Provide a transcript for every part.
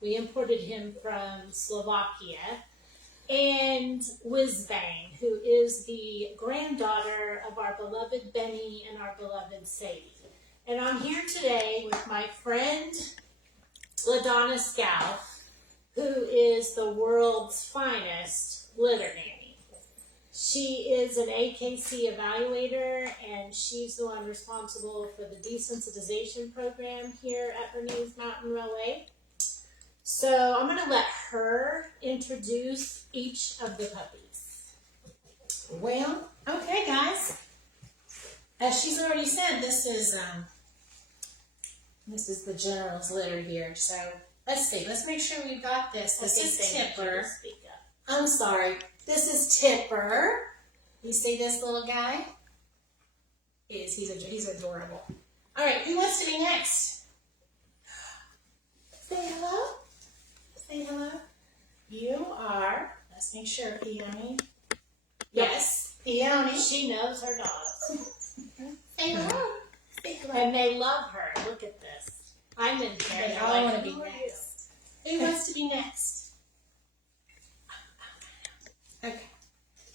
We imported him from Slovakia. And Whizbang, who is the granddaughter of our beloved Benny and our beloved Sadie. And I'm here today with my friend, LaDonna Scout, who is the world's finest litter nanny. She is an AKC evaluator, and she's the one responsible for the desensitization program here at Bernese Mountain Railway. So I'm going to let her introduce each of the puppies. Well, okay, guys. As she's already said, this is the general's litter here. So let's see. Let's make sure we've got this. This is Tipper. I'm sorry. This is Tipper. You see this little guy? He's adorable. All right. Who wants to be next? Say hello. Say hello. You are. Let's make sure, Peony. Yes, Peony. She knows her dogs. Say hello. Say hello. And they love her. Look at this. I'm in there. They all want to be next. Who wants to be next? Okay.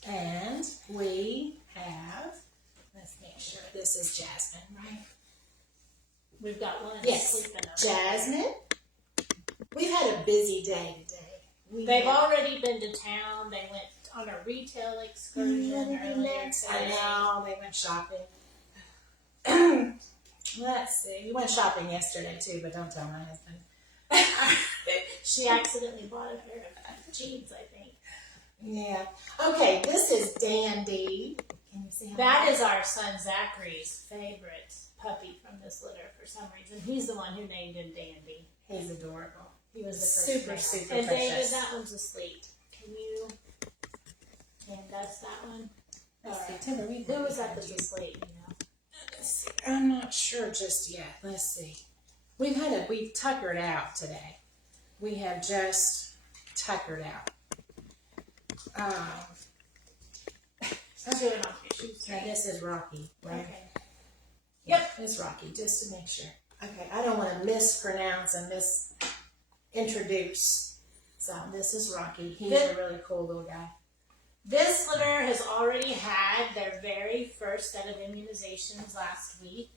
And we have, let's make sure this is Jasmine, right? We've got one yes. sleeping over Jasmine. We've had a busy day today. They've already been to town. They went on a retail excursion earlier next. today. I know. They went shopping. Let's see. We went shopping yesterday too, but don't tell my husband. She accidentally bought a pair of jeans, I think. Yeah. Okay, this is Dandy. Can you see how that is our son Zachary's favorite puppy from this litter for some reason. He's the one who named him Dandy. He's adorable. He was the first super and precious. David, that one's asleep. Can you dust that one? Let's see. Timber, who was that that's asleep? You know. Let's see. I'm not sure just yet. Let's see. We've tuckered out today. We have just tuckered out. Doing off your shoes. Now this is Rocky, right? Okay. Yep, it's Rocky, just to make sure. Okay, I don't want to mispronounce and misintroduce. So this is Rocky. He's a really cool little guy. This litter has already had their very first set of immunizations last week,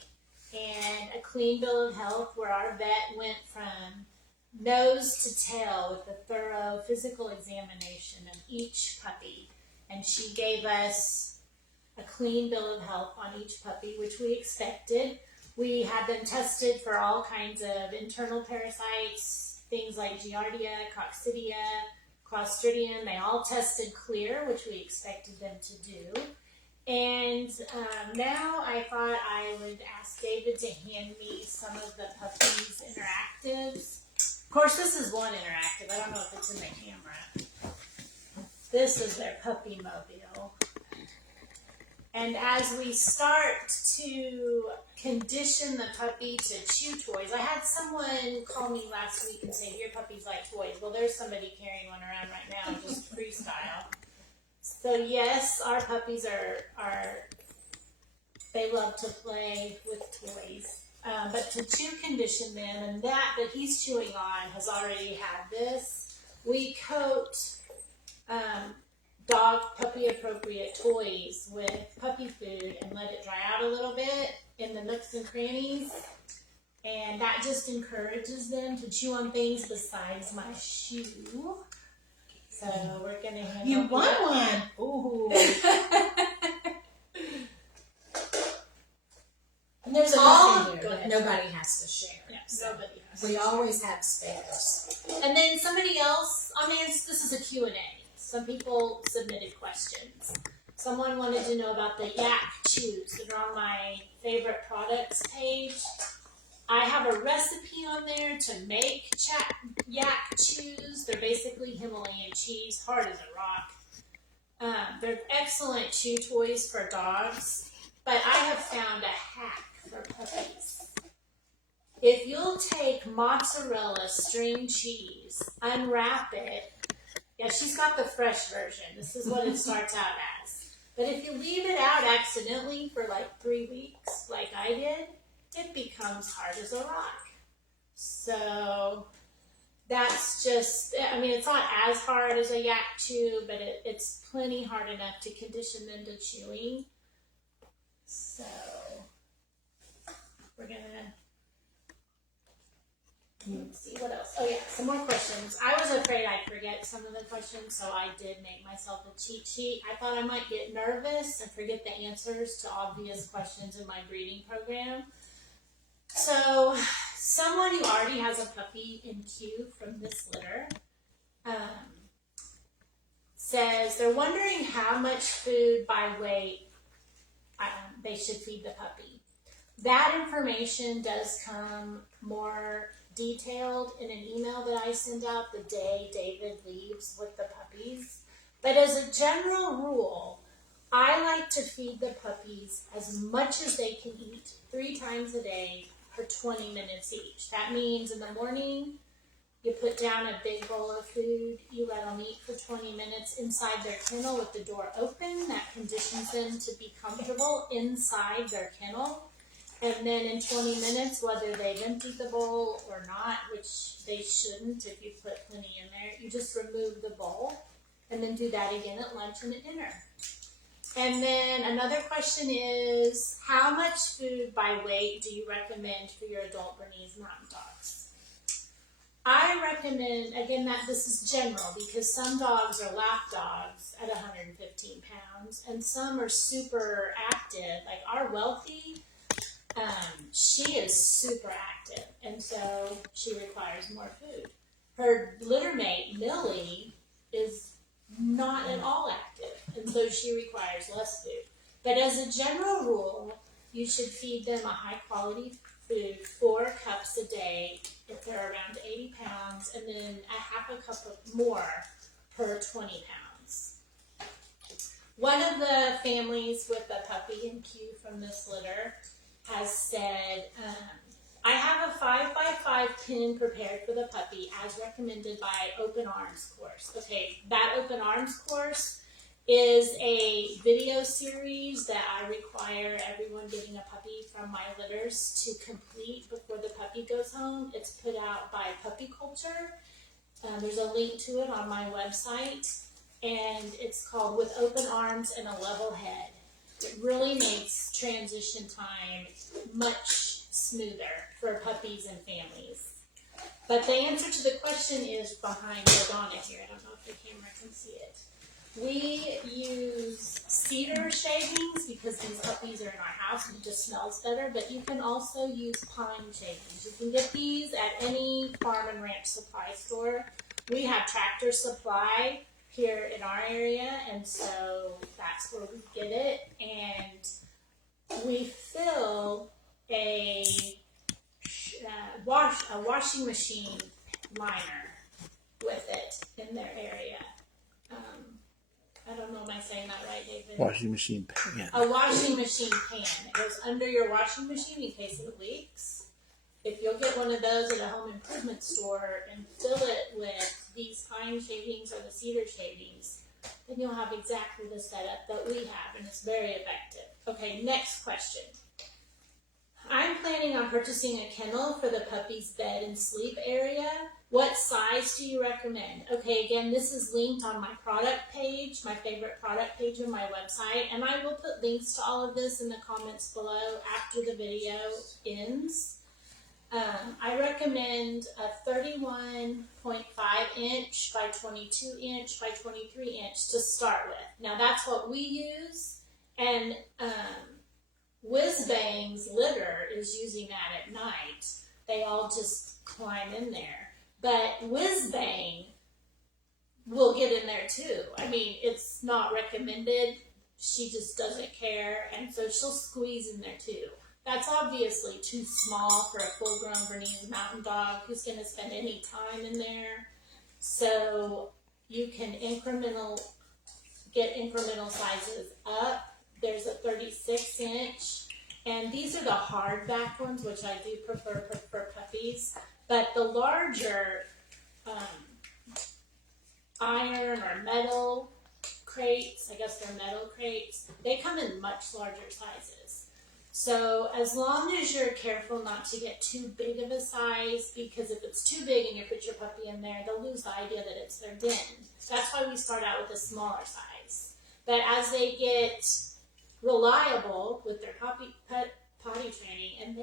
and a clean bill of health where our vet went from nose to tail with a thorough physical examination of each puppy. And she gave us a clean bill of health on each puppy, which we expected. We had them tested for all kinds of internal parasites, things like Giardia, Coccidia, Clostridium. They all tested clear, which we expected them to do. And now I thought I would ask David to hand me some of the puppies' interactives. Of course, this is one interactive. I don't know if it's in the camera. This is their puppy mobile. And as we start to condition the puppy to chew toys, I had someone call me last week and say, your puppies like toys. Well, there's somebody carrying one around right now, just freestyle. So yes, our puppies they love to play with toys. But to chew condition them, and that he's chewing on has already had this. We coat dog puppy appropriate toys with puppy food and let it dry out a little bit in the nooks and crannies, and that just encourages them to chew on things besides my shoe. So we're gonna hand you won one. Ooh. And there's another here that nobody has to share. Yeah, so nobody has we always have spares. And then somebody else, this is a Q&A. Some people submitted questions. Someone wanted to know about the yak chews that are on my favorite products page. I have a recipe on there to make yak chews. They're basically Himalayan cheese, hard as a rock. They're excellent chew toys for dogs, but I have found a hack for puppies. If you'll take mozzarella string cheese, unwrap it. Yeah, she's got the fresh version. This is what it starts out as. But if you leave it out accidentally for like 3 weeks, like I did, it becomes hard as a rock. So that's just, I mean, it's not as hard as a yak chew, but it's plenty hard enough to condition them to chewing. So we're gonna, let's see what else. Oh yeah, some more questions. I was afraid I'd forget some of the questions, so I did make myself a cheat sheet. I thought I might get nervous and forget the answers to obvious questions in my breeding program. So someone who already has a puppy in queue from this litter says they're wondering how much food by weight they should feed the puppy. That information does come more detailed in an email that I send out the day David leaves with the puppies. But as a general rule, I like to feed the puppies as much as they can eat 3 times a day for 20 minutes each. That means in the morning, you put down a big bowl of food, you let them eat for 20 minutes inside their kennel with the door open. That conditions them to be comfortable inside their kennel. And then in 20 minutes, whether they've emptied the bowl or not, which they shouldn't if you put plenty in there, you just remove the bowl and then do that again at lunch and at dinner. And then another question is, how much food by weight do you recommend for your adult Bernese Mountain Dogs? I recommend, again, that this is general because some dogs are lap dogs at 115 pounds and some are super active. Like our Wealthy, she is super active, and so she requires more food. Her litter mate, Millie, is not at all active, and so she requires less food. But as a general rule, you should feed them a high quality food, 4 cups a day if they're around 80 pounds, and then a half a cup of more per 20 pounds. One of the families with a puppy in queue from this litter has said, I have a 5x5 pin prepared for the puppy as recommended by Open Arms course. Okay, that Open Arms course is a video series that I require everyone getting a puppy from my litters to complete before the puppy goes home. It's put out by Puppy Culture. There's a link to it on my website, and it's called With Open Arms and a Level Head. It really makes transition time much smoother for puppies and families. But the answer to the question is behind Donna here. I don't know if the camera can see it. We use cedar shavings because these puppies are in our house and it just smells better, but you can also use pine shavings. You can get these at any farm and ranch supply store. We have Tractor Supply here in our area, and so that's where we get it. And we fill a washing machine liner with it in their area. I don't know, am I saying that right, David? Washing machine pan. A washing machine pan. It goes under your washing machine in case it leaks. If you'll get one of those at a home improvement store and fill it with these pine shavings or the cedar shavings, then you'll have exactly the setup that we have, and it's very effective. Okay, next question. I'm planning on purchasing a kennel for the puppy's bed and sleep area. What size do you recommend? Okay, again, this is linked on my product page, my favorite product page on my website, and I will put links to all of this in the comments below after the video ends. I recommend a 31.5 inch by 22 inch by 23 inch to start with. Now that's what we use, and Whizbang's litter is using that at night. They all just climb in there. But Whizbang will get in there too. I mean, it's not recommended. She just doesn't care, and so she'll squeeze in there too. That's obviously too small for a full-grown Bernese Mountain Dog who's going to spend any time in there. So you can get incremental sizes up. There's a 36 inch, and these are the hardback ones, which I do prefer for puppies. But the larger iron or metal crates, I guess they're metal crates, they come in much larger sizes. So as long as you're careful not to get too big of a size, because if it's too big and you put your puppy in there, they'll lose the idea that it's their den. That's why we start out with a smaller size. But as they get reliable with their potty training and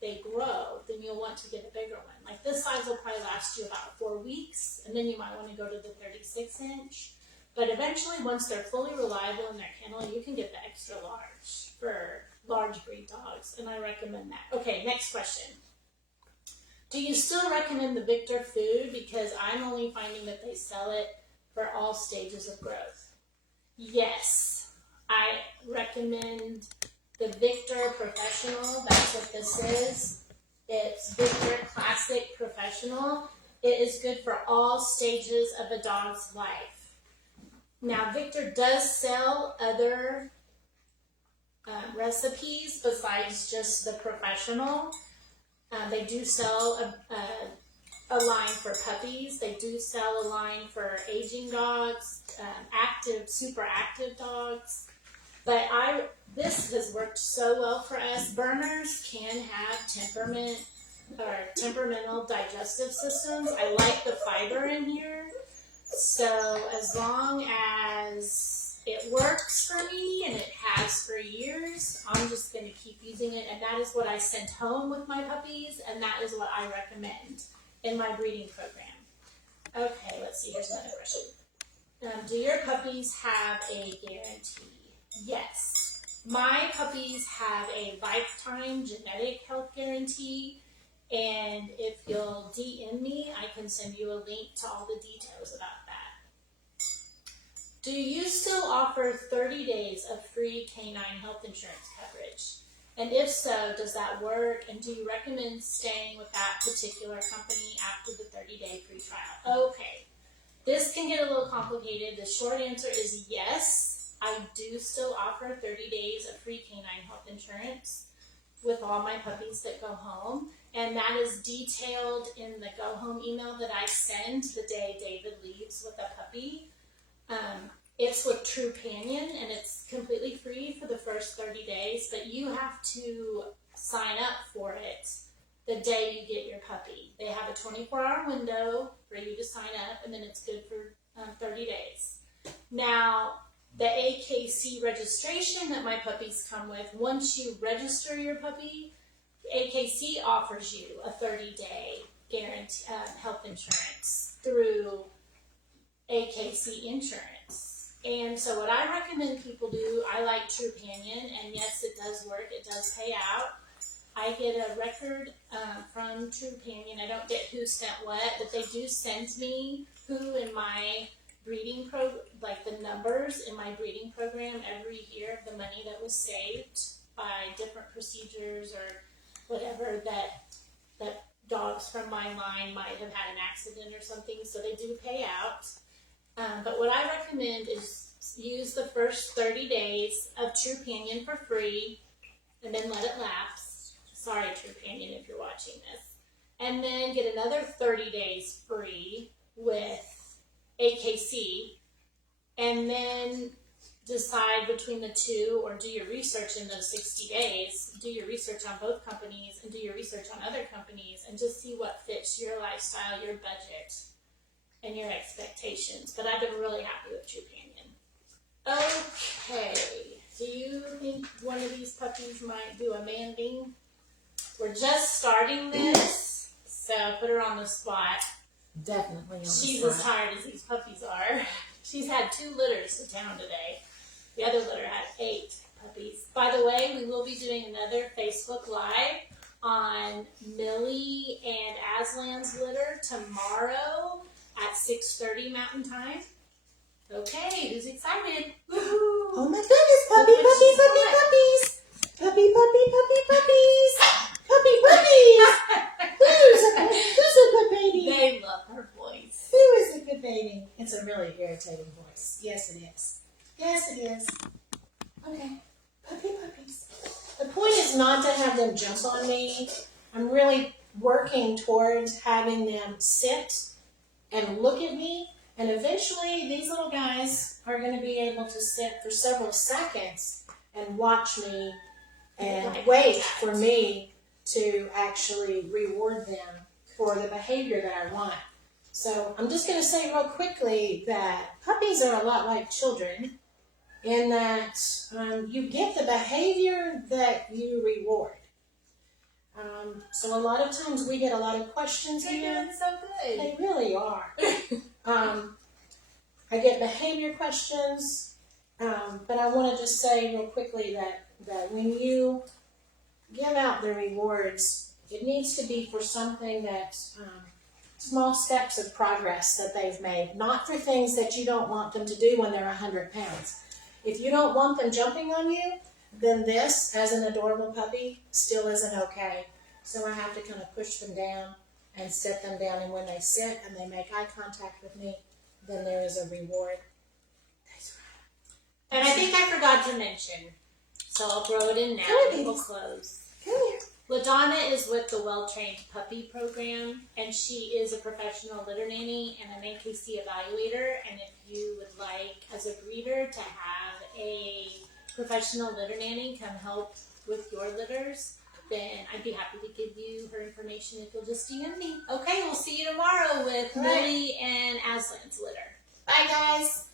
they grow, then you'll want to get a bigger one. Like this size will probably last you about 4 weeks, and then you might want to go to the 36-inch. But eventually, once they're fully reliable in their kennel, you can get the extra large for large breed dogs, and I recommend that. Okay, next question. Do you still recommend the Victor food? Because I'm only finding that they sell it for all stages of growth. Yes, I recommend the Victor Professional. That's what this is. It's Victor Classic Professional. It is good for all stages of a dog's life. Now, Victor does sell other recipes besides just the Professional. They do sell a line for puppies. They do sell a line for aging dogs, super active dogs. But this has worked so well for us. Berners can have temperamental digestive systems. I like the fiber in here. So as long as it works for me, and it has for years, I'm just going to keep using it. And that is what I send home with my puppies, and that is what I recommend in my breeding program. Okay, let's see. Here's another question. Do your puppies have a guarantee? Yes. My puppies have a lifetime genetic health guarantee. And if you'll DM me, I can send you a link to all the details about that. Do you still offer 30 days of free canine health insurance coverage? And if so, does that work? And do you recommend staying with that particular company after the 30-day free trial? Okay, this can get a little complicated. The short answer is yes. I do still offer 30 days of free canine health insurance with all my puppies that go home. And that is detailed in the go home email that I send the day David leaves with a puppy. It's with Trupanion, and it's completely free for the first 30 days, but you have to sign up for it the day you get your puppy. They have a 24-hour window for you to sign up, and then it's good for 30 days. Now, the AKC registration that my puppies come with, once you register your puppy, AKC offers you a 30-day guarantee health insurance through AKC Insurance. And so what I recommend people do, I like Trupanion, and yes, it does work. It does pay out. I get a record from Trupanion. I don't get who sent what, but they do send me who in my breeding like the numbers in my breeding program every year of the money that was saved by different procedures or whatever that dogs from my line might have had an accident or something, so they do pay out. But what I recommend is use the first 30 days of Trupanion for free, and then let it lapse. Sorry, Trupanion, if you're watching this. And then get another 30 days free with AKC, and then decide between the two, or do your research in those 60 days, do your research on both companies, and do your research on other companies, and just see what fits your lifestyle, your budget, and your expectations. But I've been really happy with Trupanion. Okay, do you think one of these puppies might do a manding? We're just starting this, so put her on the spot. Definitely on the spot. She's as tired as these puppies are. She's had 2 litters to town today. The other litter had 8 puppies. By the way, we will be doing another Facebook Live on Millie and Aslan's litter tomorrow at 6:30 Mountain Time. Okay, who's excited? Woo-hoo. Oh my goodness, puppy, puppies. Puppy, puppies. Puppy, puppies. Who's a good baby? They love her voice. Who is a good baby? It's a really irritating voice. Yes, it is. Yes, it is. Okay, puppies. The point is not to have them jump on me. I'm really working towards having them sit and look at me, and eventually these little guys are going to be able to sit for several seconds and watch me and wait for me to actually reward them for the behavior that I want. So I'm just going to say real quickly that puppies are a lot like children in that you get the behavior that you reward. So a lot of times we get a lot of questions They're here. doing so good. They really are. I get behavior questions, but I want to just say real quickly that when you give out the rewards, it needs to be for something that small steps of progress that they've made, not for things that you don't want them to do when they're 100 pounds. If you don't want them jumping on you, then this, as an adorable puppy, still isn't okay. So I have to kind of push them down and sit them down, and when they sit and they make eye contact with me, then there is a reward. That's right. And I think I forgot to mention, so I'll throw it in now Come here, and we'll babies. close. Come here. LaDonna is with the Well-Trained Puppy Program, and she is a professional litter nanny and an AKC evaluator. And if you would like, as a breeder, to have a professional litter nanny come help with your litters, then I'd be happy to give you her information if you'll just DM me. Okay, we'll see you tomorrow with All right. Millie and Aslan's litter. Bye, guys.